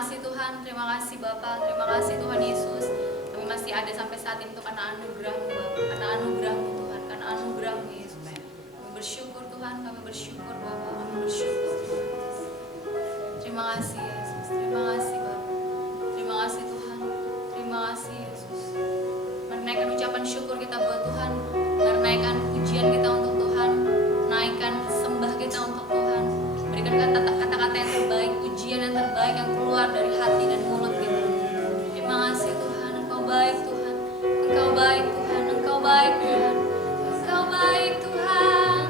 kasih Tuhan, terima kasih Bapa, terima kasih Tuhan Yesus. Kami masih ada sampai saat ini untuk karena anugerah-Mu Bapa, karena anugerah-Mu Tuhan, karena anugerah-Mu Yesus. Kami bersyukur Tuhan, kami bersyukur Bapa, kami bersyukur. Terima kasih Yesus, terima kasih Bapa, terima kasih Tuhan, terima kasih Yesus. Menaikkan ucapan syukur kita buat Tuhan, menaikkan pujian kita untuk Tuhan, naikkan sembah kita untuk Tuhan. Berikan kata-kata yang terbaik, pujian yang terbaik yang keluar dari hati dan mulut kita. Terima kasih Tuhan, Engkau baik Tuhan, Engkau baik Tuhan, Engkau baik Tuhan, Engkau baik Tuhan,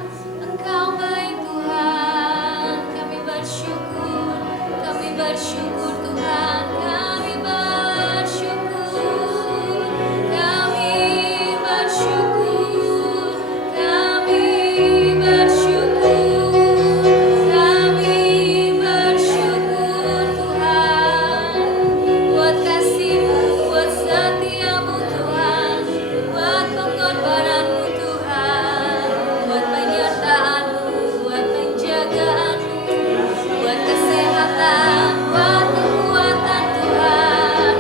Engkau baik Tuhan. Kami bersyukur Tuhan, kami bersyukur, kami bersyukur, kami bersyukur, kami bersyukur Tuhan, buat kasih-Mu, buat setia-Mu Tuhan, buat pengorbanan-Mu Tuhan, buat penyertaan-Mu, buat penjagaan-Mu, buat kesehatan, buat kekuatan Tuhan,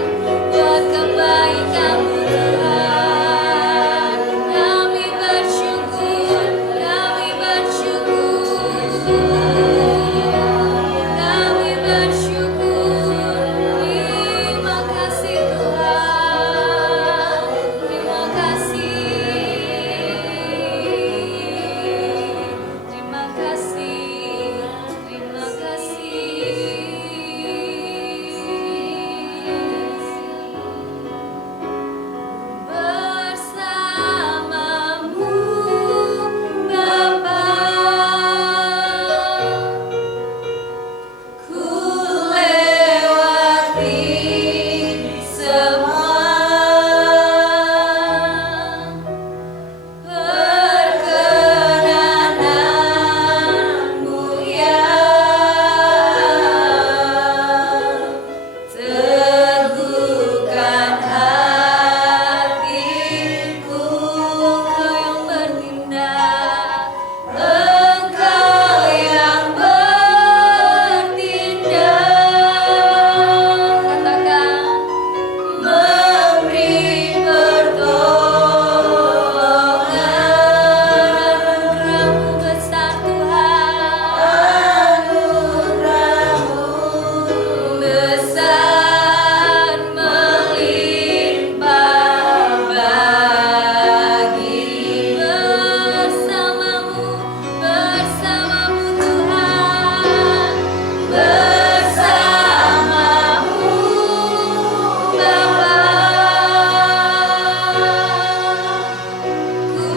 buat kebaikan-Mu Tuhan. Kami bersyukur, kami bersyukur, kami bersyukur. Terima kasih Tuhan, terima kasih, terima kasih, terima kasih. Bersamamu Bapa, ku lewati semua perkenananmu teguhkan hatiku. Engkau yang bertindak, Engkau yang bertindak, katakan, memberi pertolongan. Anugerah-Mu besar Tuhan, anugerah-Mu besar melimpah bagi. Bersamamu, bersamamu Tuhan, bersamamu Bapa, ku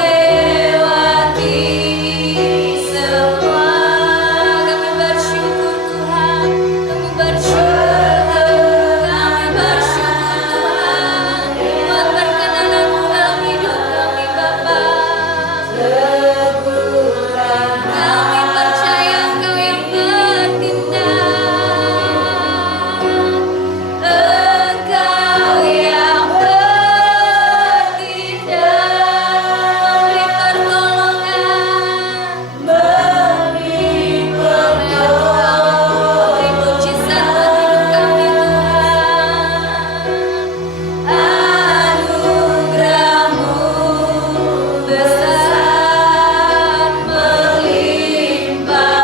lewati semua. Kami bersyukur Tuhan, kami bersyukur, kami bersyukur Tuhan, buat perkenanan-Mu dalam hidup kami Bapa. Kami percaya Engkau yang bertindak, Engkau yang bertindak, memberi pertolongan, memberi mujizat buat hidup kami Tuhan. Anugerah-Mu besar melimpah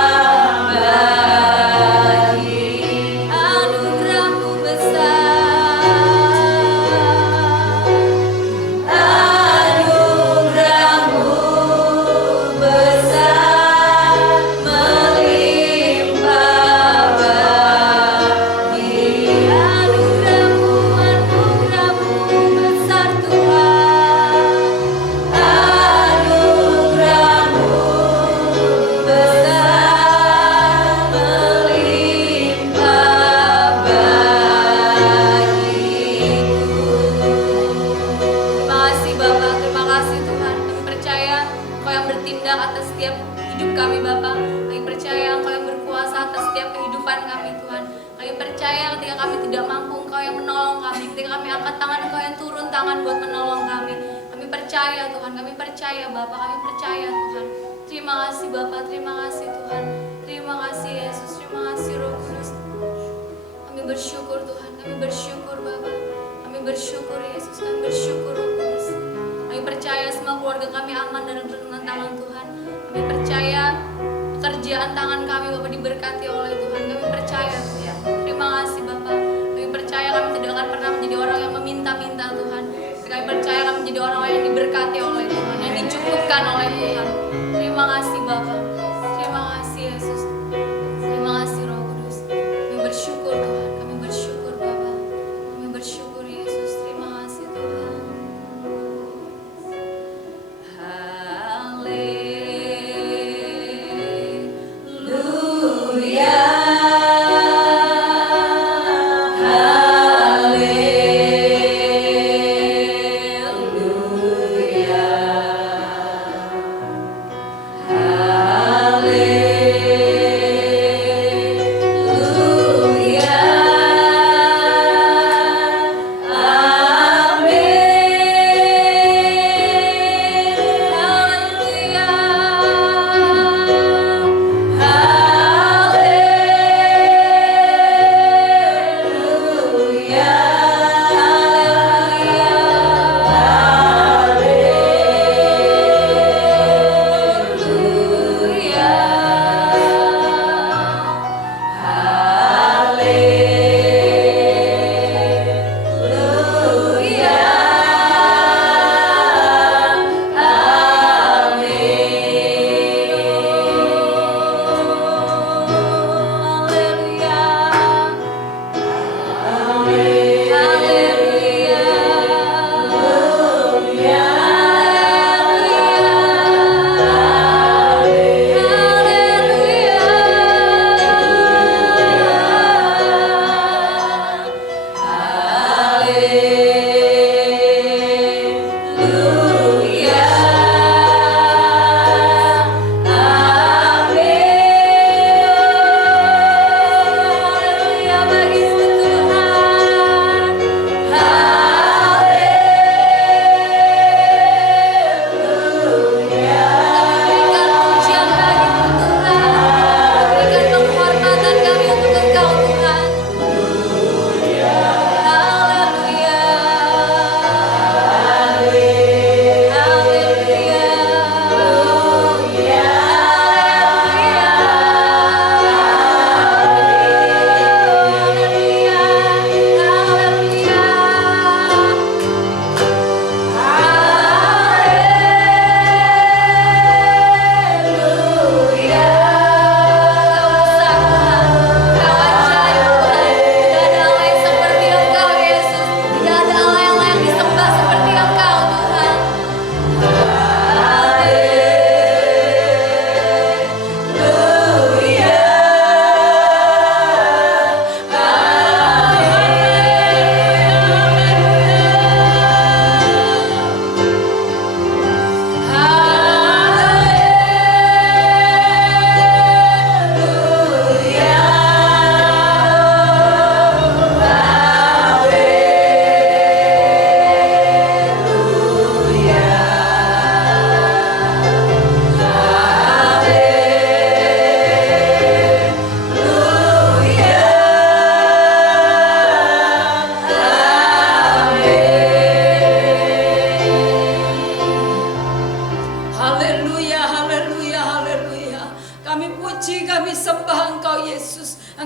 bagi. Anugerah-Mu besar, anugerah-Mu besar melimpah bagi. Anugerah-Mu, anugerah-Mu besar Tuhan, anugerah-Mu besar melimpah bagiku. Terima kasih Bapa, terima kasih Tuhan. Kami percaya Engkau yang bertindak atas setiap hidup kami Bapa. Kami percaya Engkau yang berkuasa atas setiap kehidupan kami Tuhan. Kami percaya ketika kami tidak mampu Engkau yang menolong kami. Ketika kami angkat tangan Engkau yang turun tangan buat menolong kami. Kami percaya Tuhan, kami percaya Bapa, kami percaya Tuhan. Terima kasih Bapa, terima kasih Tuhan. Terima kasih Yesus, terima kasih Roh Kudus. bersyukur Tuhan, kami bersyukur Bapa. Kami bersyukur Yesus, kami bersyukur Roh Kudus. Kami percaya semua keluarga kami aman dalam perlindungan tangan Tuhan. Kami percaya pekerjaan tangan kami Bapak diberkati oleh Tuhan. Kami percaya Tuhan. Terima kasih Bapak. Kami percaya kami tidak akan pernah menjadi orang yang meminta-minta Tuhan. Kami percaya kami menjadi orang yang diberkati oleh Tuhan, yang dicukupkan oleh Tuhan. Terima kasih Bapak. Terima kasih Yesus. Terima kasih Roh Kudus. Kami bersyukur Tuhan. Kami bersyukur Bapak. Kami bersyukur Yesus. Terima kasih Tuhan.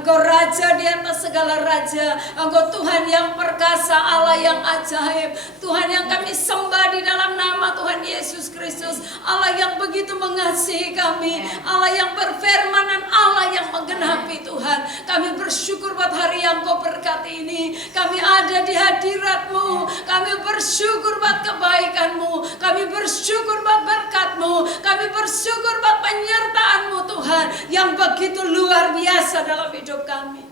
Engkau Raja di atas segala raja. Engkau Tuhan yang perkasa, Allah yang ajaib. Tuhan yang kami sembah di dalam nama Tuhan Yesus Kristus. Allah yang begitu mengasihi kami. Allah yang berfirman dan Allah yang menggenapi Tuhan. Kami bersyukur buat hari yang Kau berkati ini. Kami ada di hadirat-Mu. Kami bersyukur buat kebaikan-Mu. Kami bersyukur buat berkat-Mu. Kami bersyukur buat penyertaan-Mu Tuhan yang begitu luar biasa dalam hidup kami.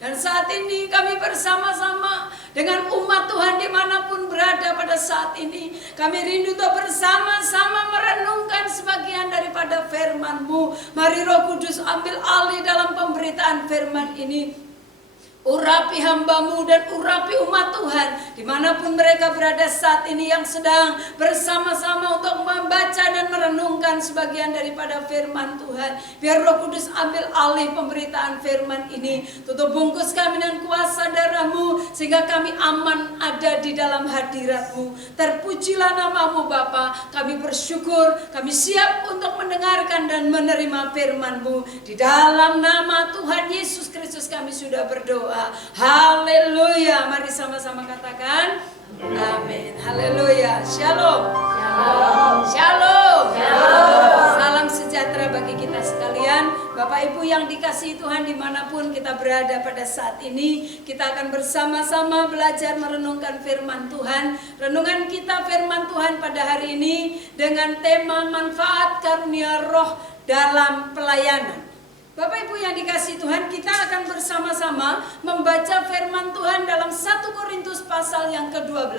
Dan saat ini kami bersama-sama dengan umat Tuhan dimanapun berada pada saat ini. Kami rindu untuk bersama-sama merenungkan sebagian daripada firman-Mu. Mari Roh Kudus ambil alih dalam pemberitaan firman ini. Urapi hamba-Mu dan urapi umat Tuhan dimanapun mereka berada saat ini, yang sedang bersama-sama untuk membaca dan merenungkan sebagian daripada firman Tuhan. Biar Roh Kudus ambil alih pemberitaan firman ini. Tutup bungkus kami dengan kuasa darah-Mu sehingga kami aman ada di dalam hadirat-Mu. Terpujilah nama-Mu Bapa. Kami bersyukur, kami siap untuk mendengarkan dan menerima firman-Mu. Di dalam nama Tuhan Yesus Kristus kami sudah berdoa. Haleluya. Mari sama-sama katakan amin. Haleluya. Shalom. Shalom. Salam sejahtera bagi kita sekalian. Bapak Ibu yang dikasihi Tuhan, dimanapun kita berada pada saat ini, kita akan bersama-sama belajar merenungkan firman Tuhan. Renungan kita firman Tuhan pada hari ini dengan tema manfaat karunia roh dalam pelayanan. Bapak Ibu yang dikasihi Tuhan, kita akan bersama-sama membaca firman Tuhan dalam 1 Korintus pasal yang ke-12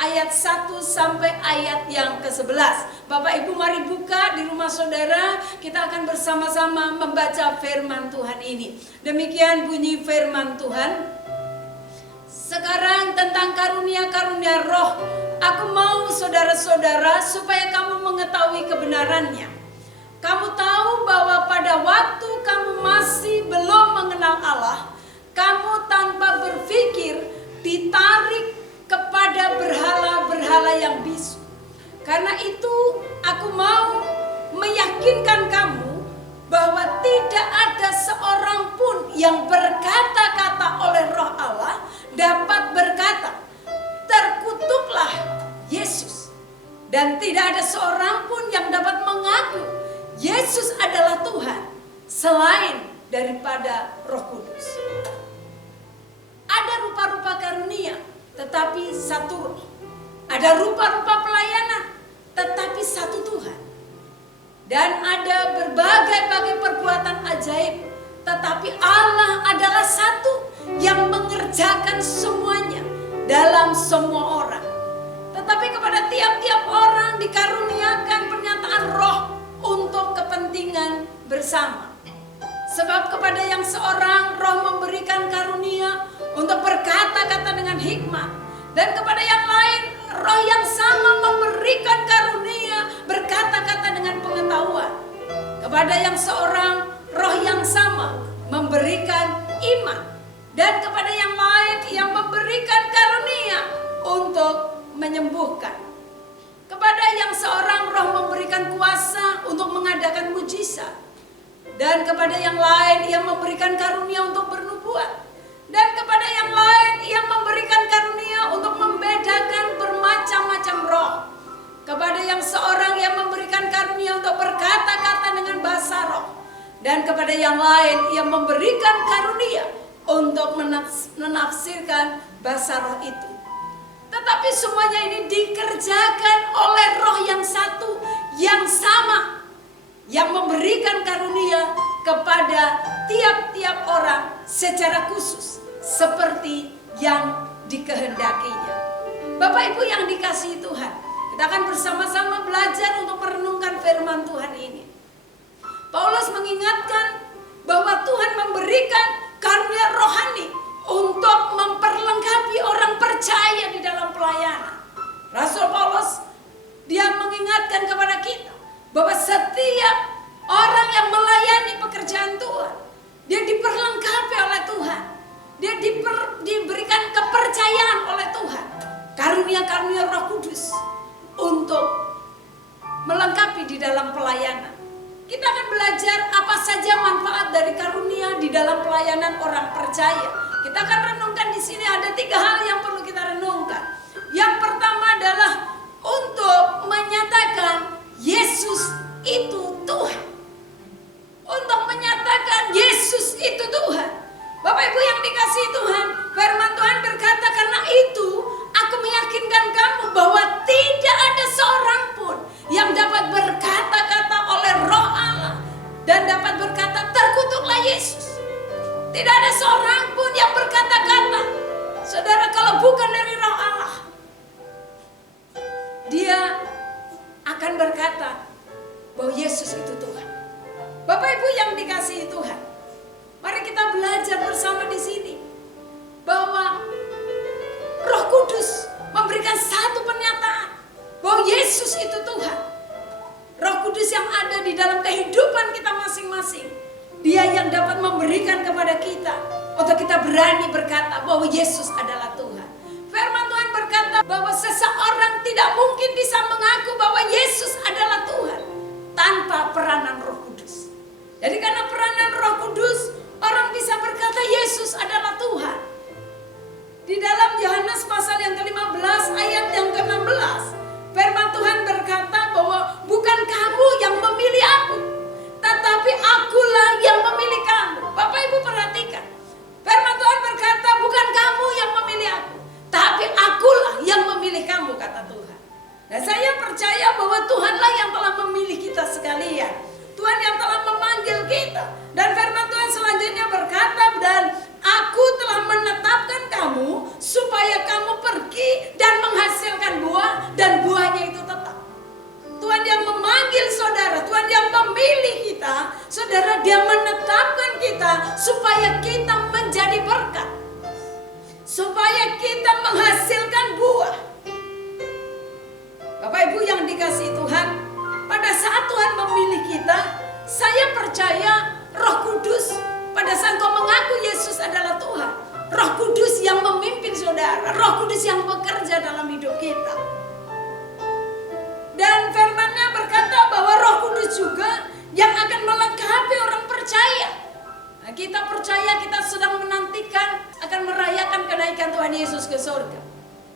ayat 1 sampai ayat yang ke-11. Bapak Ibu mari buka di rumah saudara, kita akan bersama-sama membaca firman Tuhan ini. Demikian bunyi firman Tuhan. Sekarang tentang karunia-karunia roh, aku mau saudara-saudara supaya kamu mengetahui kebenarannya. Kamu tahu bahwa pada waktu kamu masih belum mengenal Allah, kamu tanpa berpikir ditarik kepada berhala-berhala yang bisu. Karena itu aku mau meyakinkan kamu bahwa tidak ada seorang pun yang berkata-kata oleh Roh Allah dapat berkata, "Terkutuklah Yesus." Dan tidak ada seorang pun yang dapat mengaku Yesus adalah Tuhan selain daripada Roh Kudus. Ada rupa-rupa karunia, tetapi satu roh. Ada rupa-rupa pelayanan, tetapi satu Tuhan. Dan ada berbagai-bagai perbuatan ajaib, tetapi Allah adalah satu yang mengerjakan semuanya dalam semua orang. Tetapi kepada tiap-tiap orang dikaruniakan pernyataan roh untuk kepentingan bersama. Sebab kepada yang seorang roh memberikan karunia untuk berkata-kata dengan hikmat, dan kepada yang lain roh yang sama memberikan karunia berkata-kata dengan pengetahuan. Kepada yang seorang roh yang sama memberikan iman, dan kepada yang lain yang memberikan karunia untuk menyembuhkan. Kepada yang seorang roh memberikan kuasa untuk mengadakan mujizat, dan kepada yang lain yang memberikan karunia untuk bernubuat, dan kepada yang lain yang memberikan karunia untuk membedakan bermacam-macam roh. Kepada yang seorang yang memberikan karunia untuk berkata-kata dengan bahasa roh, dan kepada yang lain yang memberikan karunia untuk menafsirkan bahasa roh itu. Tetapi semuanya ini dikerjakan oleh roh yang satu, yang sama, yang memberikan karunia kepada tiap-tiap orang secara khusus, seperti yang dikehendakinya. Bapak Ibu yang dikasihi Tuhan, kita akan bersama-sama belajar untuk merenungkan firman Tuhan ini. Paulus mengingatkan bahwa Tuhan memberikan karunia rohani untuk memperlengkapi orang percaya di dalam pelayanan. Rasul Paulus, dia mengingatkan kepada kita bahwa setiap orang yang melayani pekerjaan Tuhan, dia diperlengkapi oleh Tuhan. Dia diberikan kepercayaan oleh Tuhan, karunia-karunia Roh Kudus untuk melengkapi di dalam pelayanan. Kita akan belajar apa saja manfaat dari karunia di dalam pelayanan orang percaya. Kita akan renungkan di sini ada 3 hal yang perlu kita renungkan. Yang pertama adalah untuk menyatakan Yesus itu Tuhan. Untuk menyatakan Yesus itu Tuhan. Bapak Ibu yang dikasihi Tuhan, firman Tuhan berkata, karena itu aku meyakinkan kamu bahwa tidak ada seorang pun yang dapat berkata-kata oleh Roh Allah dan dapat berkata, "Terkutuklah Yesus." Tidak ada seorang pun yang berkata-kata, saudara, kalau bukan dari Roh Allah, dia akan berkata bahwa Yesus itu Tuhan. Bapak Ibu yang dikasihi Tuhan, mari kita belajar bersama di sini Yesus itu Tuhan. Roh Kudus yang ada di dalam kehidupan kita masing-masing. Dia yang dapat memberikan kepada kita untuk kita berani berkata bahwa Yesus adalah Tuhan. Firman Tuhan berkata bahwa seseorang tidak mungkin bisa mengaku bahwa Yesus adalah Tuhan tanpa peranan Roh Kudus. Jadi karena peranan Roh Kudus, orang bisa berkata Yesus adalah Tuhan. Di dalam Yohanes pasal yang ke-15 ayat yang ke-16, firman Tuhan berkata bahwa bukan kamu yang memilih aku, tetapi akulah yang memilih kamu. Bapak Ibu perhatikan. Firman Tuhan berkata bukan kamu yang memilih aku, tapi akulah yang memilih kamu, kata Tuhan. Dan saya percaya bahwa Tuhanlah yang telah memilih kita sekalian. Tuhan yang telah memanggil kita. Dan firman Tuhan selanjutnya berkata, dan aku telah menetapkan kamu supaya kamu pergi dan menghasilkan buah, dan buahnya itu tetap. Tuhan yang memanggil saudara, Tuhan yang memilih kita, saudara, Dia menetapkan kita supaya kita menjadi berkat, supaya kita menghasilkan buah. Bapak Ibu yang dikasihi Tuhan, pada saat Tuhan memilih kita, saya percaya Roh Kudus, pada saat kau mengaku Yesus adalah Tuhan, Roh Kudus yang memimpin saudara, Roh Kudus yang bekerja dalam hidup kita. Dan firman-Nya berkata bahwa Roh Kudus juga yang akan melengkapi orang percaya. Nah, kita percaya kita sedang menantikan akan merayakan kenaikan Tuhan Yesus ke surga.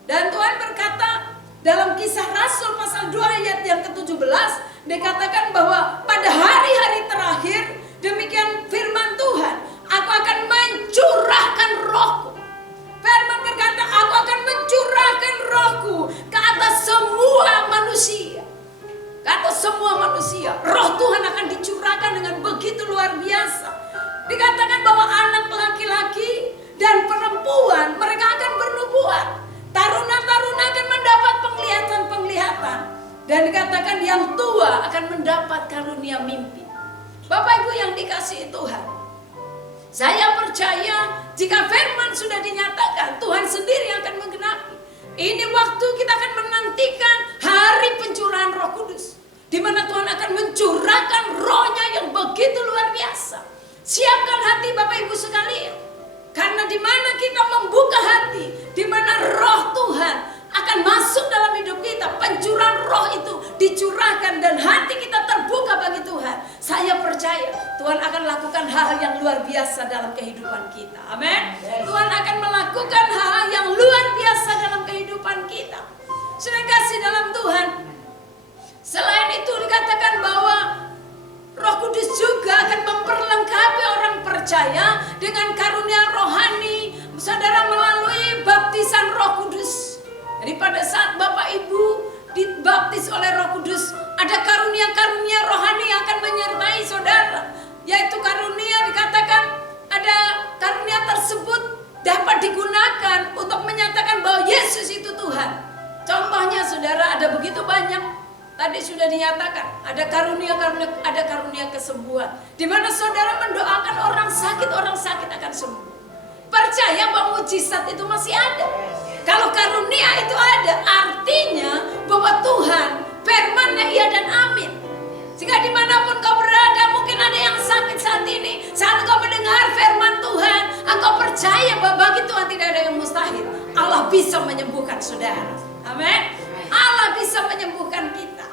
Dan Tuhan berkata dalam Kisah Rasul pasal 2 ayat yang ke-17, dikatakan bahwa pada hari-hari terakhir, demikian firman Tuhan, aku akan mencurahkan Rohku. Firman berkata, aku akan mencurahkan Rohku ke atas semua manusia. Ke atas semua manusia. Roh Tuhan akan dicurahkan dengan begitu luar biasa. Dikatakan bahwa anak laki-laki dan perempuan, mereka akan bernubuat. Taruna-taruna akan mendapat penglihatan-penglihatan. Dan dikatakan yang tua akan mendapat karunia mimpi. Bapak Ibu yang dikasihi Tuhan, saya percaya jika firman sudah dinyatakan, Tuhan sendiri akan menggenapi. Ini waktu kita akan menantikan hari pencurahan Roh Kudus, di mana Tuhan akan mencurahkan Roh-Nya yang begitu luar biasa. Siapkan hati Bapak Ibu sekalian, karena di mana kita membuka hati, di mana Roh Tuhan akan masuk dalam hidup kita, pencurahan Roh itu dicurahkan dan hati kita terbuka bagi Tuhan. Saya percaya Tuhan akan lakukan hal yang luar biasa dalam kehidupan kita. Amin. Tuhan akan melakukan hal yang luar biasa dalam kehidupan kita. Saudara kasih dalam Tuhan. Selain itu dikatakan bahwa Roh Kudus juga akan memperlengkapi orang percaya dengan karunia rohani, saudara, melalui baptisan Roh Kudus. Jadi pada saat Bapak Ibu dibaptis oleh Roh Kudus, ada karunia-karunia rohani yang akan menyertai saudara. Yaitu karunia, dikatakan ada karunia tersebut dapat digunakan untuk menyatakan bahwa Yesus itu Tuhan. Contohnya saudara, ada begitu banyak. Tadi sudah dinyatakan, ada karunia kesembuhan, di mana saudara mendoakan orang sakit akan sembuh. Percaya bahwa mujizat itu masih ada. Kalau karunia itu ada, artinya bahwa Tuhan firman-Nya iya dan amin. Sehingga dimanapun kau berada, mungkin ada yang sakit saat ini, saat kau mendengar firman Tuhan, engkau percaya bahwa bagi Tuhan tidak ada yang mustahil. Allah bisa menyembuhkan saudara. Amin. Allah bisa menyembuhkan kita.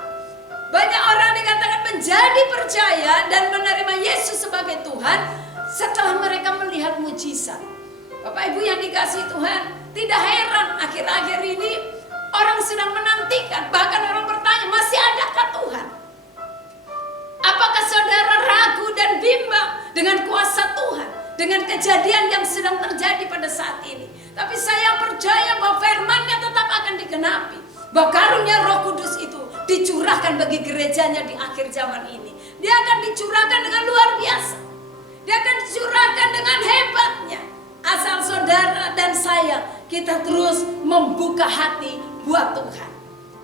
Banyak orang dikatakan menjadi percaya dan menerima Yesus sebagai Tuhan setelah mereka melihat mujizat. Bapak Ibu yang dikasihi Tuhan, tidak heran akhir-akhir ini orang sedang menantikan, bahkan orang bertanya, masih adakah Tuhan? Apakah saudara ragu dan bimbang dengan kuasa Tuhan, dengan kejadian yang sedang terjadi pada saat ini? Tapi saya percaya bahwa firman-Nya tetap akan digenapi, bahwa karunia Roh Kudus itu dicurahkan bagi gerejanya di akhir zaman ini. Dia akan dicurahkan dengan luar biasa. Dia akan dicurahkan dengan hebatnya. Asal saudara dan saya, kita terus membuka hati buat Tuhan.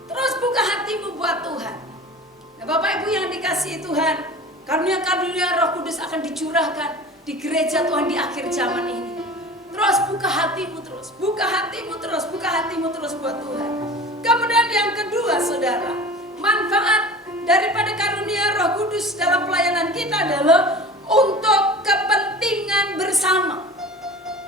Terus buka hatimu buat Tuhan. Nah, Bapak Ibu yang dikasihi Tuhan, karunia-karunia Roh Kudus akan dicurahkan di gereja Tuhan di akhir zaman ini. Terus buka hatimu terus, buka hatimu terus, buka hatimu terus buat Tuhan. Kemudian yang kedua saudara, manfaat daripada karunia Roh Kudus dalam pelayanan kita adalah untuk kepentingan bersama.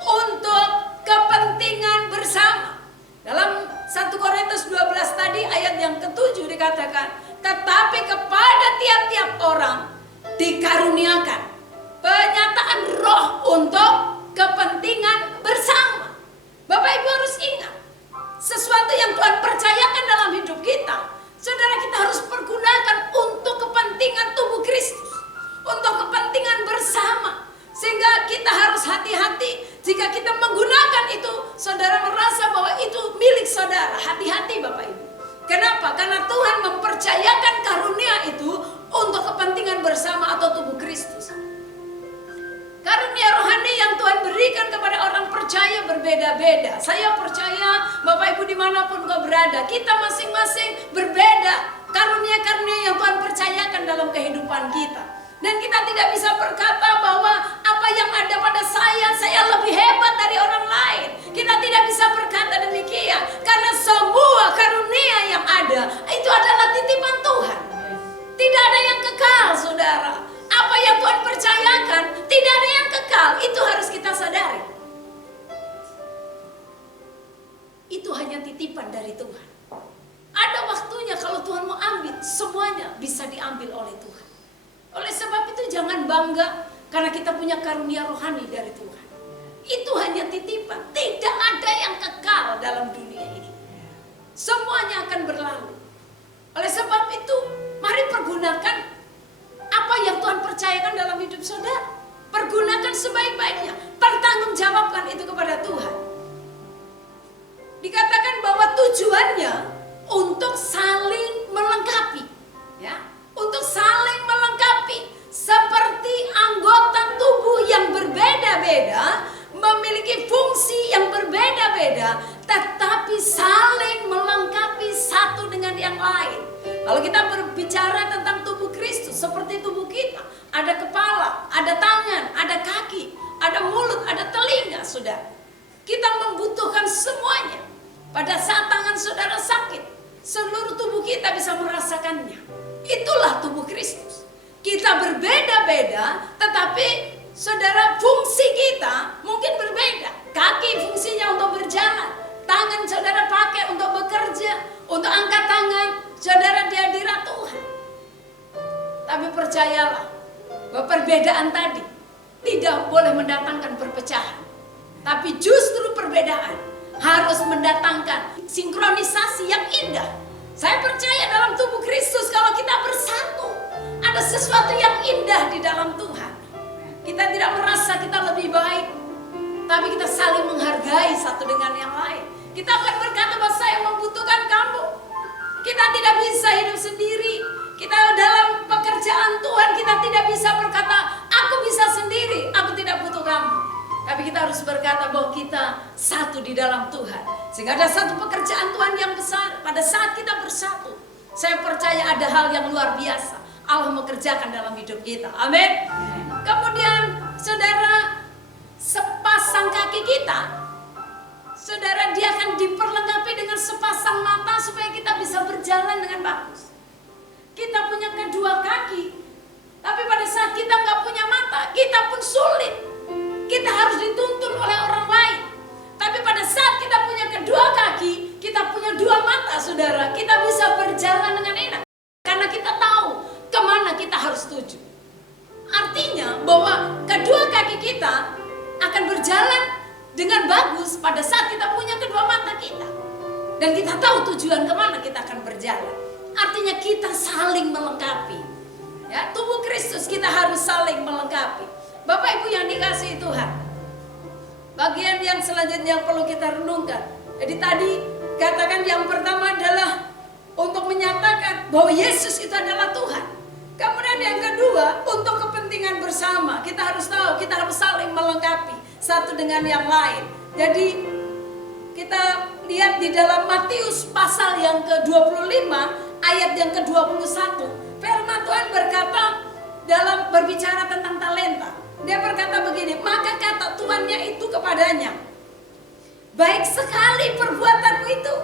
Untuk kepentingan bersama. Dalam 1 Korintus 12 tadi ayat yang ke-7 dikatakan, tetapi kepada tiap-tiap orang dikaruniakan penyataan roh untuk kepentingan bersama. Bapak Ibu harus ingat, sesuatu yang Tuhan percayakan dalam hidup kita, saudara, kita harus pergunakan untuk kepentingan tubuh Kristus, untuk kepentingan bersama. Sehingga kita harus hati-hati jika kita menggunakan itu, saudara merasa bahwa itu milik saudara. Hati-hati Bapak Ibu. Kenapa? Karena Tuhan mempercayakan karunia itu untuk kepentingan bersama atau tubuh Kristus. Karunia rohani yang Tuhan berikan kepada orang percaya berbeda-beda. Saya percaya Bapak Ibu dimanapun kau berada, kita masing-masing berbeda karunia-karunia yang Tuhan percayakan dalam kehidupan kita. Dan kita tidak bisa berkata bahwa apa yang ada pada saya lebih hebat dari orang lain. Kita tidak bisa berkata demikian. Karena semua karunia yang ada itu adalah titipan Tuhan. Tidak ada yang kekal, saudara. Apa yang Tuhan percayakan tidak ada yang kekal. Itu harus kita sadari. Itu hanya titipan dari Tuhan. Ada waktunya kalau Tuhan mau ambil, semuanya bisa diambil oleh Tuhan. Oleh sebab itu jangan bangga karena kita punya karunia rohani dari Tuhan. Itu hanya titipan. Tidak ada yang kekal dalam dunia ini. Semuanya akan berlalu. Oleh sebab itu, mari pergunakan apa yang Tuhan percayakan dalam hidup saudara. Pergunakan sebaik-baiknya. Pertanggungjawabkan itu kepada Tuhan. Dikatakan bahwa tujuannya untuk saling melengkapi. Ya, untuk saling melengkapi. Seperti anggota tubuh yang berbeda-beda, memiliki fungsi yang berbeda-beda, tetapi saling melengkapi satu dengan yang lain. Kalau kita berbicara tentang tubuh Kristus, seperti tubuh kita, ada kepala, ada tangan, ada kaki, ada mulut, ada telinga, saudara. Kita membutuhkan semuanya. Pada saat tangan saudara sakit, seluruh tubuh kita bisa merasakannya. Itulah tubuh Kristus. Kita berbeda-beda, tetapi saudara, fungsi kita mungkin berbeda. Kaki fungsinya untuk berjalan, tangan saudara pakai untuk bekerja, untuk angkat tangan, saudara di hadirat Tuhan. Tapi percayalah bahwa perbedaan tadi tidak boleh mendatangkan perpecahan. Tapi justru perbedaan harus mendatangkan sinkronisasi yang indah. Saya percaya dalam tubuh Kristus kalau kita bersatu, ada sesuatu yang indah di dalam Tuhan. Kita tidak merasa kita lebih baik, tapi kita saling menghargai satu dengan yang lain. Kita akan berkata bahwa saya membutuhkan kamu. Kita tidak bisa hidup sendiri. Kita dalam pekerjaan Tuhan, kita tidak bisa berkata, aku bisa sendiri, aku tidak butuh kamu. Tapi kita harus berkata bahwa kita satu di dalam Tuhan. Sehingga ada satu pekerjaan Tuhan yang besar. Pada saat kita bersatu, saya percaya ada hal yang luar biasa Allah mengerjakan dalam hidup kita. Amin. Kemudian saudara, sepasang kaki kita, saudara, dia akan diperlengkapi dengan sepasang mata supaya kita bisa berjalan dengan bagus. Kita punya kedua kaki, tapi pada saat kita nggak punya mata, kita pun sulit. Kita harus dituntun oleh orang lain. Tapi pada saat kita punya kedua kaki, kita punya dua mata, saudara, kita bisa berjalan dengan enak. Karena kita tahu kemana kita harus tuju. Artinya bahwa kedua kaki kita akan berjalan dengan bagus pada saat kita punya kedua mata kita. Dan kita tahu tujuan kemana kita akan berjalan. Artinya kita saling melengkapi. Ya, tubuh Kristus kita harus saling melengkapi. Bapak Ibu yang dikasihi Tuhan, bagian yang selanjutnya yang perlu kita renungkan. Jadi tadi katakan yang pertama adalah untuk menyatakan bahwa Yesus itu adalah Tuhan. Kemudian yang kedua, untuk kepentingan bersama. Kita harus tahu, kita harus saling melengkapi satu dengan yang lain. Jadi kita lihat di dalam Matius pasal yang ke-25 ayat yang ke-21. Firman Tuhan berkata dalam berbicara tentang talenta. Dia berkata begini, maka kata tuannya itu kepadanya, baik sekali perbuatanmu itu,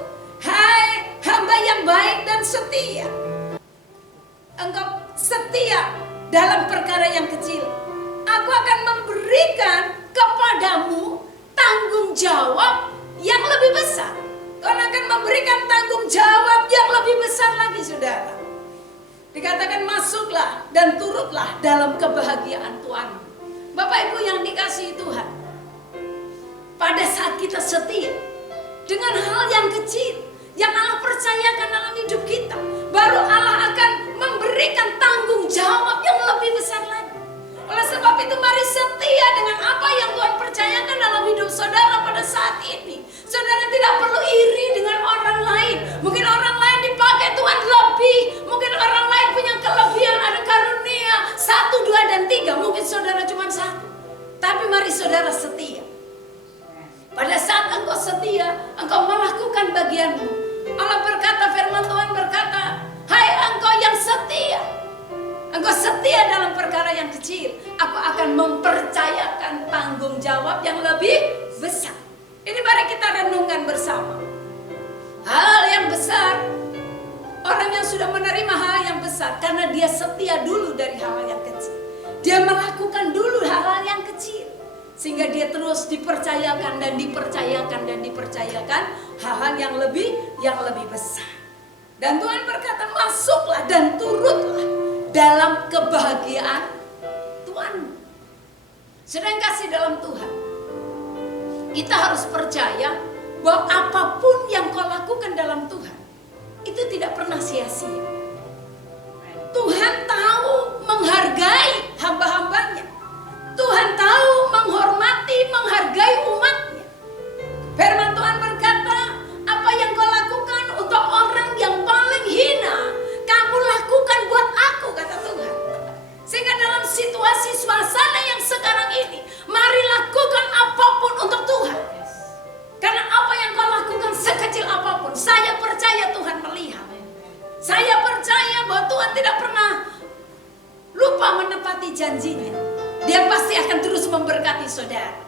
hai hamba yang baik dan setia. memberikan tanggung jawab yang lebih besar lagi, saudara. Dikatakan masuklah dan turutlah dalam kebahagiaan Tuhan. Bapak Ibu yang dikasihi Tuhan, pada saat kita setia dengan hal yang kecil yang Allah percayakan dalam hidup kita, baru Allah akan memberikan tanggung jawab yang lebih besar lagi. Oleh sebab itu mari setia dengan apa yang Tuhan percayakan dalam hidup saudara pada saat ini. Saudara tidak perlu iri dengan orang lain. Mungkin orang lain dipakai Tuhan lebih, mungkin orang lain punya kelebihan, ada karunia 1, 2, dan 3. Mungkin saudara cuma 1. Tapi mari saudara setia. Pada saat engkau setia, engkau melakukan bagianmu. Allah berkata, firman Tuhan berkata, hai engkau yang setia, engkau setia dalam perkara yang kecil, aku akan mempercayakan tanggung jawab yang lebih besar. Ini mari kita renungkan bersama. Hal yang besar, orang yang sudah menerima hal yang besar karena dia setia dulu dari hal yang kecil. Dia melakukan dulu hal-hal yang kecil, sehingga dia terus dipercayakan dan dipercayakan dan dipercayakan hal-hal yang lebih besar. Dan Tuhan berkata, masuklah dan turutlah dalam kebahagiaan Tuhan. Sedang kasih dalam Tuhan, kita harus percaya bahwa apapun yang kau lakukan dalam Tuhan itu tidak pernah sia-sia. Tuhan tahu menghargai hamba-hambanya. Tuhan tahu menghormati, menghargai umatnya. Firman Tuhan berkata, apa yang kau lakukan untuk orang yang paling hina, kamu lakukan buat aku, kata Tuhan. Sehingga dalam situasi suasana yang sekarang ini, mari lakukan apapun untuk Tuhan. Karena apa yang kau lakukan sekecil apapun, saya percaya Tuhan melihat. Saya percaya bahwa Tuhan tidak pernah lupa menepati janjinya. Dia pasti akan terus memberkati saudara.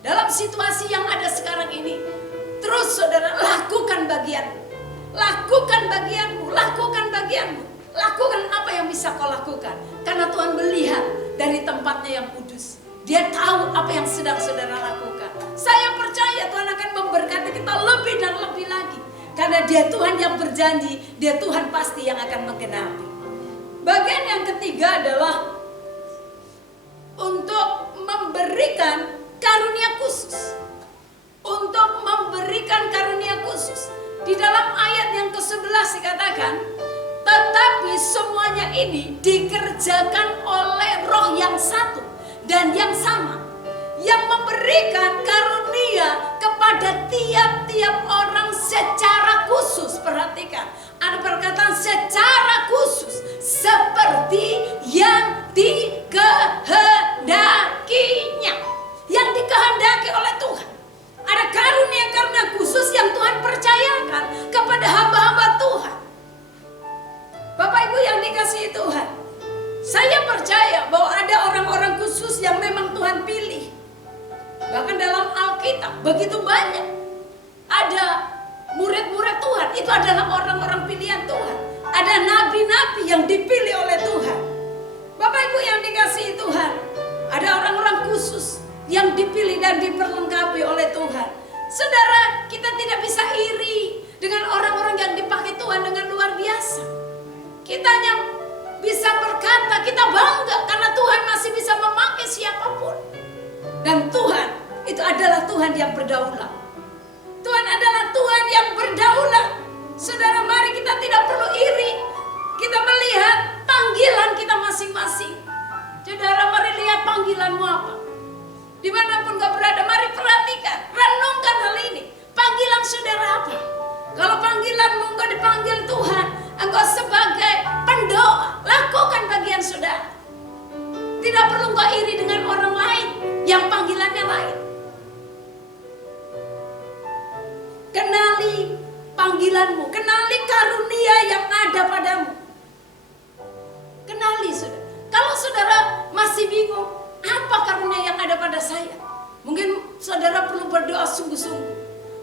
Dalam situasi yang ada sekarang ini, terus saudara lakukan bagianmu. Lakukan bagianmu, lakukan bagianmu. Lakukan apa yang bisa kau lakukan. Karena Tuhan melihat dari tempatnya yang kudus. Dia tahu apa yang sedang saudara lakukan. Saya percaya Tuhan akan memberkati kita lebih dan lebih lagi. Karena dia Tuhan yang berjanji, dia Tuhan pasti yang akan menggenapi. Bagian yang ketiga adalah untuk memberikan karunia khusus. Untuk memberikan karunia khusus. Di dalam ayat yang ke-11 dikatakan, tetapi semuanya ini dikerjakan oleh Roh yang satu dan yang sama, yang memberikan karunia kepada tiap-tiap orang secara khusus. Perhatikan, ada perkataan secara khusus, seperti yang dikehendakinya, yang dikehendaki oleh Tuhan. Ada karunia-karunia khusus yang Tuhan percayakan kepada hamba-hamba Tuhan. Bapak Ibu yang dikasihi Tuhan, saya percaya bahwa ada orang-orang khusus yang memang Tuhan pilih. Bahkan dalam Alkitab begitu banyak ada murid-murid Tuhan, itu adalah orang-orang pilihan Tuhan. Ada nabi-nabi yang dipilih oleh Tuhan. Bapak Ibu yang dikasihi Tuhan, ada orang-orang khusus yang dipilih dan diperlengkapi oleh Tuhan. Saudara, kita tidak bisa iri dengan orang-orang yang dipakai Tuhan dengan luar biasa. Kita hanya bisa berkata kita bangga karena Tuhan masih bisa memakai siapapun. Dan Tuhan itu adalah Tuhan yang berdaulat. Tuhan adalah Tuhan yang berdaulat. Saudara, mari kita tidak perlu iri. Kita melihat panggilan kita masing-masing. Saudara, mari lihat panggilanmu apa. Dimanapun kau berada, mari perhatikan, renungkan hal ini. Panggilan saudara apa? Kalau panggilanmu engkau dipanggil Tuhan, engkau sebagai pendoa, lakukan bagian saudara. Tidak perlu engkau iri dengan orang lain yang panggilannya lain. Kenali panggilanmu, kenali karunia yang ada padamu. Kenali saudara. Kalau saudara masih bingung, apa karunia yang ada pada saya? Mungkin saudara perlu berdoa sungguh-sungguh.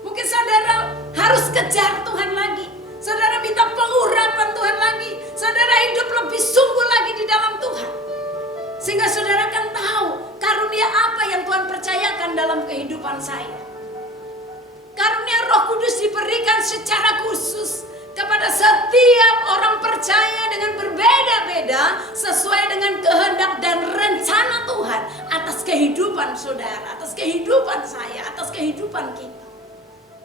Mungkin saudara harus kejar Tuhan lagi. Saudara minta pengurapan Tuhan lagi. Saudara hidup lebih sungguh lagi di dalam Tuhan. Sehingga saudara akan tahu karunia apa yang Tuhan percayakan dalam kehidupan saya. Karunia Roh Kudus dipercayakan diberikan secara khusus kepada setiap orang percaya dengan berbeda-beda sesuai dengan kehendak dan rencana Tuhan atas kehidupan saudara, atas kehidupan saya, atas kehidupan kita.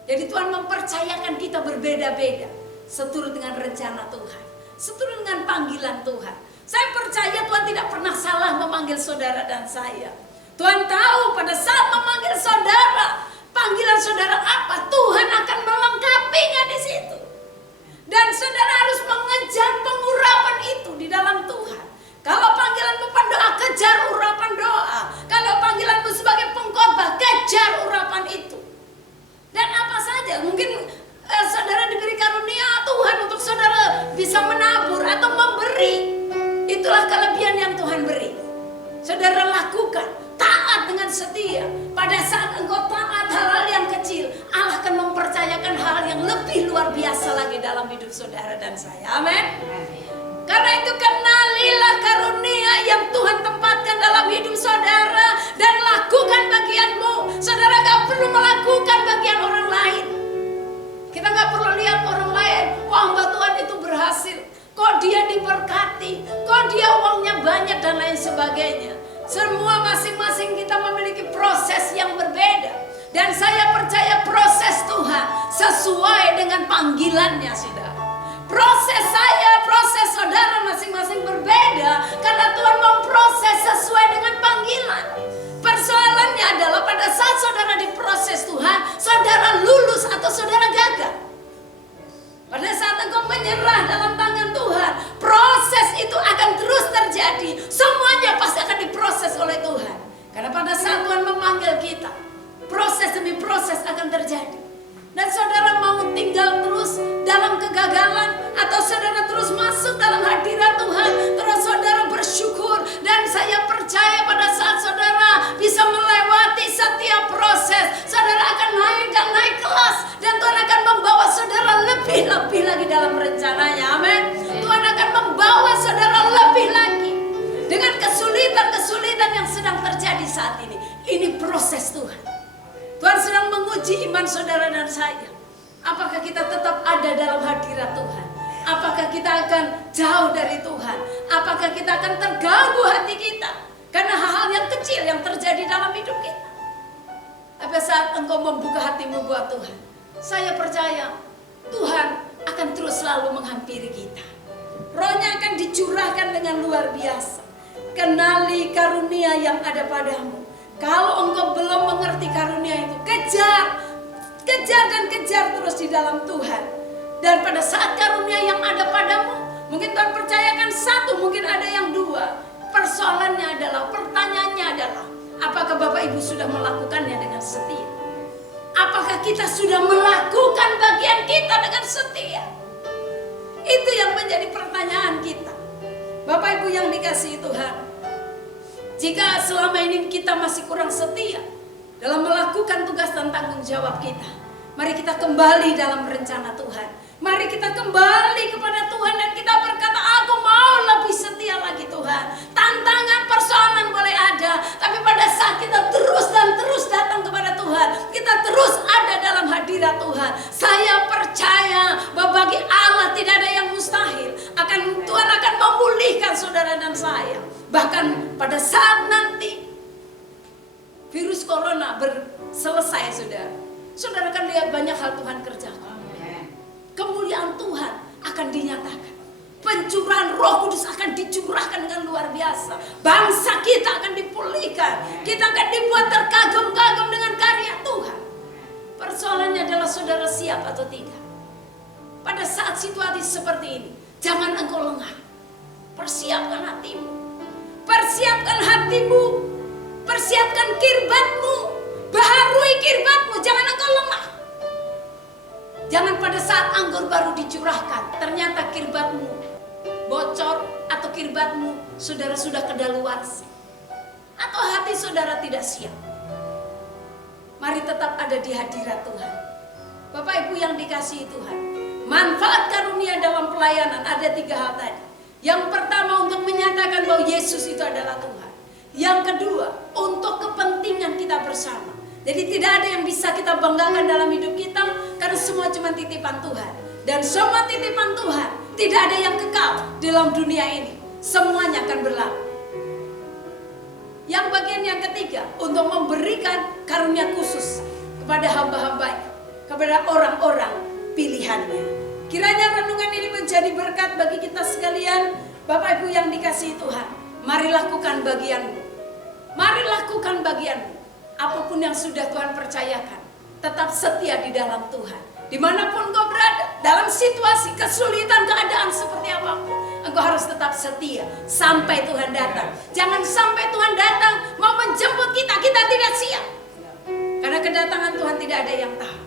Jadi Tuhan mempercayakan kita berbeda-beda seturut dengan rencana Tuhan, seturut dengan panggilan Tuhan. Saya percaya Tuhan tidak pernah salah memanggil saudara dan saya. Tuhan tahu pada saat memanggil saudara, panggilan saudara apa, Tuhan akan melengkapinya di situ. Dan saudara harus mengejar pengurapan itu di dalam Tuhan. Kalau panggilanmu pendoa, kejar urapan doa. Kalau panggilanmu sebagai pengkhotbah, kejar urapan itu. Dan apa saja, mungkin saudara diberi karunia Tuhan untuk saudara bisa menabur atau memberi. Itulah kelebihan yang Tuhan beri. Saudara lakukan, taat dengan setia. Pada saat engkau taat hal-hal yang kecil, Allah akan mempercayakan hal yang lebih luar biasa lagi dalam hidup saudara dan saya. Amin. Karena itu kenalilah karunia yang Tuhan tempatkan dalam hidup saudara dan lakukan bagianmu. Saudara gak perlu melakukan bagian orang lain. Kita gak perlu lihat orang lain, wah hamba Tuhan itu berhasil, kok dia diberkati, kok dia uangnya banyak dan lain sebagainya. Semua masing-masing kita memiliki proses yang berbeda. Dan saya percaya proses Tuhan sesuai dengan panggilannya, saudara. Proses saya, proses saudara masing-masing berbeda karena Tuhan memproses sesuai dengan panggilan. Persoalannya adalah pada saat saudara diproses Tuhan, saudara lulus atau saudara gagal. Pada saat engkau menyerah dalam tangan Tuhan, proses itu akan terus terjadi. Semuanya pasti akan diproses oleh Tuhan. Karena pada saat Tuhan memanggil kita, proses demi proses akan terjadi. Dan saudara mau tinggal terus dalam kegagalan, atau saudara terus masuk dalam hadirat Tuhan, terus saudara bersyukur. Dan saya percaya pada saat saudara bisa melewati setiap proses, saudara akan naik dan naik kelas. Dan Tuhan akan membawa saudara lebih-lebih lagi dalam rencananya. Amin. Tuhan akan membawa saudara lebih lagi. Dengan kesulitan-kesulitan yang sedang terjadi saat ini. Ini proses Tuhan. Tuhan sedang menguji iman saudara dan saya. Apakah kita tetap ada dalam hadirat Tuhan? Apakah kita akan jauh dari Tuhan? Apakah kita akan terganggu hati kita karena hal-hal yang kecil yang terjadi dalam hidup kita? Pada saat engkau membuka hatimu buat Tuhan, saya percaya Tuhan akan terus selalu menghampiri kita. Rohnya akan dicurahkan dengan luar biasa. Kenali karunia yang ada padamu. Kalau engkau belum mengerti karunia itu, kejar dan kejar terus di dalam Tuhan. Dan pada saat karunia yang ada padamu, mungkin Tuhan percayakan satu, mungkin ada yang dua. Persoalannya adalah, pertanyaannya adalah, apakah Bapak Ibu sudah melakukannya dengan setia? Apakah kita sudah melakukan bagian kita dengan setia? Itu yang menjadi pertanyaan kita. Bapak Ibu yang dikasihi Tuhan, jika selama ini kita masih kurang setia dalam melakukan tugas dan tanggung jawab kita, mari kita kembali dalam rencana Tuhan. Mari kita kembali kepada Tuhan dan kita berkata, aku mau lebih setia lagi Tuhan. Tantangan, persoalan boleh ada, tapi pada saat kita terus dan terus datang kepada Tuhan, kita terus ada dalam hadirat Tuhan. Saya percaya bahwa bagi Allah tidak ada yang mustahil. Tuhan akan memulihkan saudara dan saya. Bahkan pada saat nanti virus corona selesai, saudara akan lihat banyak hal Tuhan kerjakan. Kemuliaan Tuhan akan dinyatakan. Pencurahan Roh Kudus akan dicurahkan dengan luar biasa. Bangsa kita akan dipulihkan. Kita akan dibuat terkagum-kagum dengan karya Tuhan. Persoalannya adalah saudara siap atau tidak. Pada saat situasi seperti ini, jangan engkau lengah. Persiapkan hatimu. Persiapkan hatimu. Persiapkan kirbatmu. Baharui kirbatmu. Jangan engkau lemah. Jangan pada saat anggur baru dicurahkan, ternyata kirbatmu bocor atau kirbatmu saudara sudah kedaluarsa. Atau hati saudara tidak siap. Mari tetap ada di hadirat Tuhan. Bapak Ibu yang dikasihi Tuhan, manfaat karunia dalam pelayanan ada 3 hal tadi. Yang pertama, untuk menyatakan bahwa Yesus itu adalah Tuhan. Yang kedua, untuk kepentingan kita bersama. Jadi tidak ada yang bisa kita banggakan dalam hidup kita, karena semua cuma titipan Tuhan. Dan semua titipan Tuhan tidak ada yang kekal dalam dunia ini. Semuanya akan berlalu. Yang bagian yang ketiga, untuk memberikan karunia khusus kepada hamba-hambanya, kepada orang-orang pilihannya. Kiranya renungan ini menjadi berkat bagi kita sekalian. Bapak Ibu yang dikasihi Tuhan, mari lakukan bagianmu. Mari lakukan bagianmu. Apapun yang sudah Tuhan percayakan, tetap setia di dalam Tuhan. Dimanapun kau berada, dalam situasi kesulitan keadaan seperti apapun, engkau harus tetap setia sampai Tuhan datang. Jangan sampai Tuhan datang mau menjemput kita, kita tidak siap. Karena kedatangan Tuhan tidak ada yang tahu.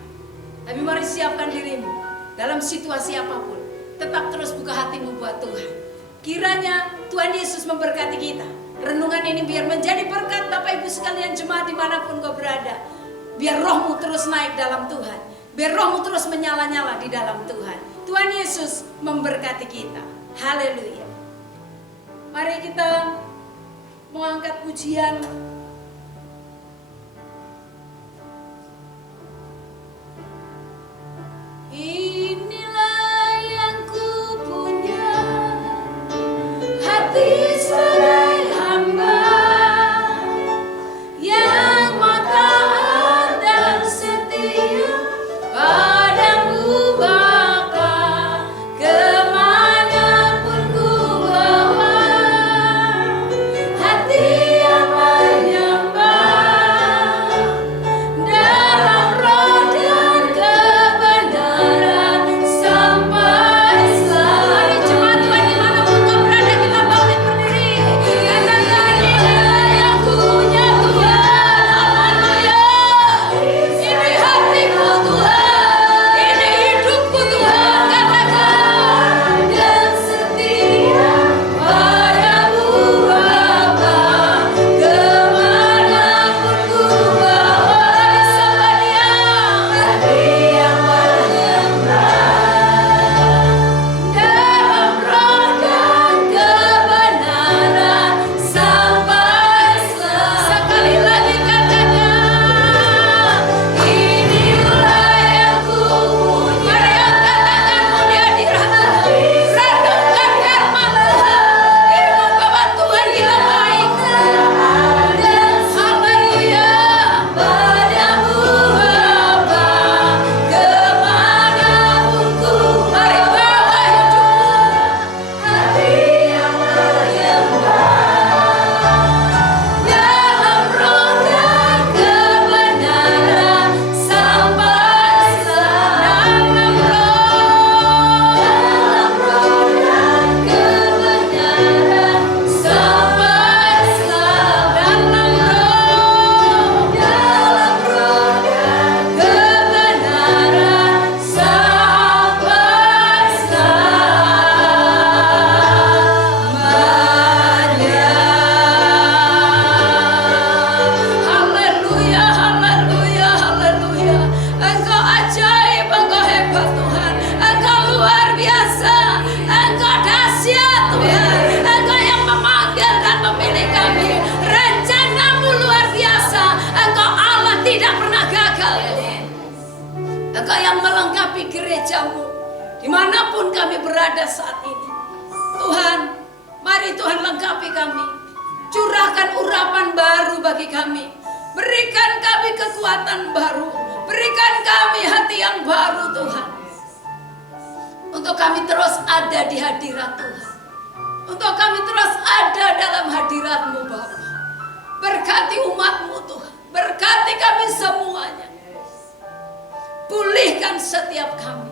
Tapi mari siapkan dirimu dalam situasi apapun. Tetap terus buka hatimu buat Tuhan. Kiranya Tuhan Yesus memberkati kita. Renungan ini biar menjadi berkat Bapak Ibu sekalian jemaat dimanapun kau berada. Biar rohmu terus naik dalam Tuhan. Biar rohmu terus menyala-nyala di dalam Tuhan. Tuhan Yesus memberkati kita. Haleluya. Mari kita mengangkat pujian. Inilah yang ku punya, hati sebagai hamba yang mau taat dan setia padamu Bapa, kemanapun ku bawa, hati yang menyembah dalam roh dan kebenaran sampai selalu. Mari jemaat Tuhan dimanapun kau berada, kita bangkit berdiri. Katakan inilah yang ku punya Tuhan. Haleluya. Ini hatiku Tuhan, ini hidupku Tuhan. Katakan dan setia padamu Bapa, kemanapun ku bawa. Disapa Dia, hati yang menyembah dalam roh dan kebenaran sampai selalu. Sekali lagi katakan, inilah yang ku punya. Mari angkat tanganmu di hadirat Tuhan. Renungkan firman Tuhan. Firman Bapa Tuhan kita baik. Haleluya. Padamu Bapa, kemanapun ku. Mari bawa hidupmu, hati yang menyembah dalam roh dan kebenaran sampai selalu. Dalam roh dan kebenaran sampai selalu. Dalam roh dan kebenaran sampai selamanya. Haleluya, haleluya, haleluya. Engkau ajaib, Engkau hebat Tuhan. Engkau luar biasa, Engkau dahsyat Tuhan. Engkau yang memanggil dan memilih kami. Rencanamu luar biasa. Engkau Allah tidak pernah gagal. Engkau yang melengkapi gerejamu dimanapun kami berada saat ini. Tuhan, mari Tuhan lengkapi kami. Curahkan urapan baru bagi kami. Berikan kami kekuatan baru. Berikan kami hati yang baru Tuhan. Untuk kami terus ada di hadirat Tuhan. Untuk kami terus ada dalam hadirat-Mu Bapa. Berkati umat-Mu Tuhan. Berkati kami semuanya. Pulihkan setiap kami.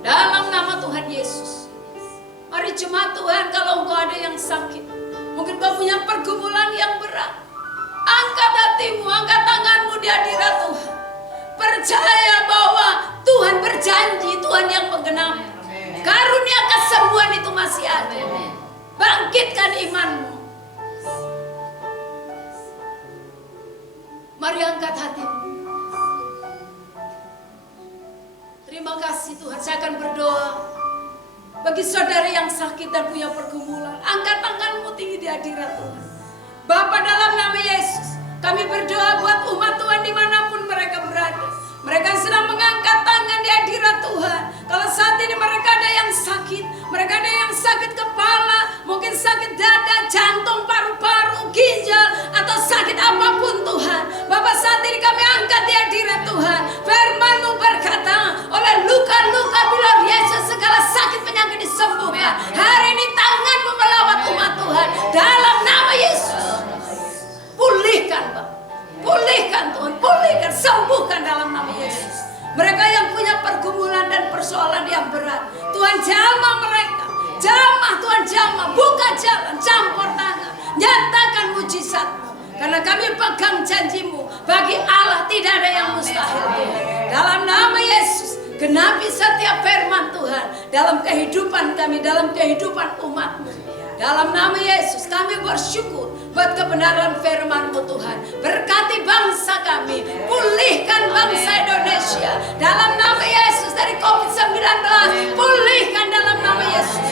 Dalam nama Tuhan Yesus. Mari jemaat Tuhan, kalau engkau ada yang sakit, mungkin kau punya pergumulan yang berat, angkat hatimu, angkat tanganmu di hadirat Tuhan. Percaya bahwa Tuhan berjanji, Tuhan yang menggenapi. Karunia kesembuhan itu masih ada. Bangkitkan imanmu. Mari angkat hatimu. Terima kasih Tuhan. Saya akan berdoa bagi saudara yang sakit dan punya pergumulan. Angkat tanganmu tinggi di hadirat Tuhan. Bapa, dalam nama Yesus, kami berdoa buat umat Tuhan dimanapun mereka berada. Mereka sedang mengangkat tangan di jantung, paru-paru, ginjal, atau sakit apapun Tuhan. Bapak, saat ini kami angkat di hadirat Tuhan. Firman-Mu berkata, oleh luka-luka bilar Yesus segala sakit penyakit disembuhkan. Hari ini tangan-Mu melawat umat Tuhan. Dalam nama Yesus. Pulihkan Bapak. Pulihkan Tuhan, pulihkan, sembuhkan dalam nama Yesus. Mereka yang punya pergumulan dan persoalan yang berat, Tuhan jamah mereka. Jamah Tuhan, jamah, buka jalan, campur tangan, nyatakan mujizat-Mu. Karena kami pegang janji-Mu, bagi Allah tidak ada yang mustahil Tuhan. Dalam nama Yesus, genapi setiap firman Tuhan dalam kehidupan kami, dalam kehidupan umat-Mu. Dalam nama Yesus kami bersyukur buat kebenaran firman-Mu Tuhan. Berkati bangsa kami, pulihkan bangsa Indonesia. Dalam nama Yesus dari COVID-19, pulihkan dalam nama Yesus.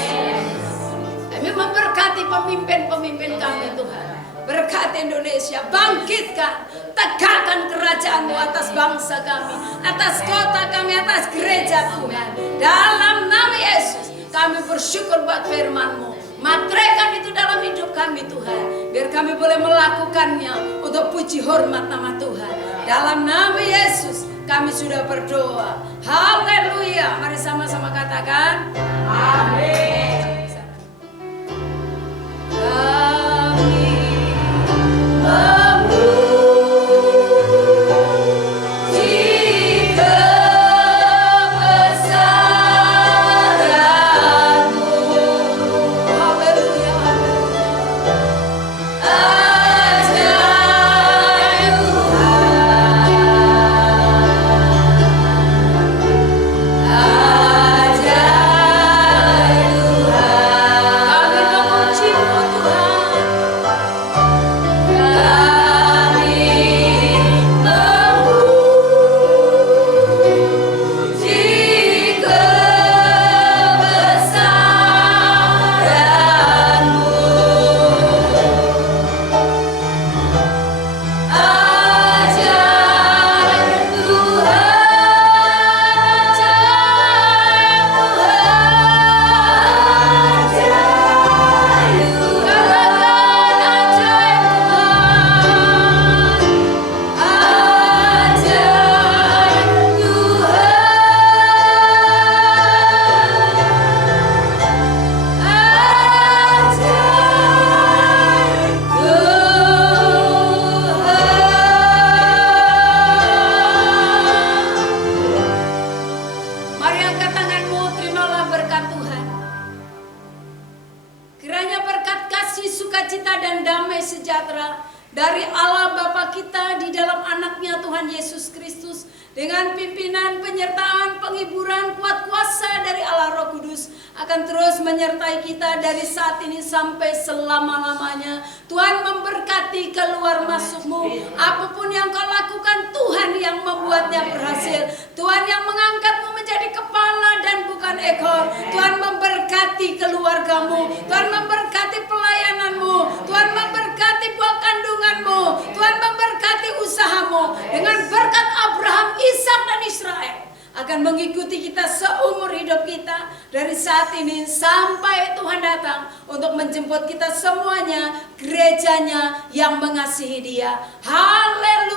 Kami memberkati pemimpin-pemimpin kami Tuhan. Berkati Indonesia, bangkitkan, tegakkan kerajaan-Mu atas bangsa kami, atas kota kami, atas gereja Tuhan. Dalam nama Yesus kami bersyukur buat firman-Mu. Materaikan itu dalam hidup kami Tuhan, biar kami boleh melakukannya untuk puji hormat nama Tuhan. Dalam nama Yesus kami sudah berdoa. Haleluya. Mari sama-sama katakan amin. Kami sampai selama-lamanya. Tuhan memberkati keluar masukmu. Apapun yang kau lakukan, Tuhan yang membuatnya berhasil. Tuhan yang mengangkatmu menjadi kepala dan bukan ekor. Tuhan memberkati keluargamu. Tuhan memberkati pelayananmu. Tuhan memberkati buah kandunganmu. Tuhan memberkati usahamu. Dengan berkat Abraham, Ishak dan Israel akan mengikuti kita seumur hidup kita, dari saat ini sampai Tuhan datang untuk menjemput kita semuanya, gerejanya yang mengasihi Dia. Haleluya.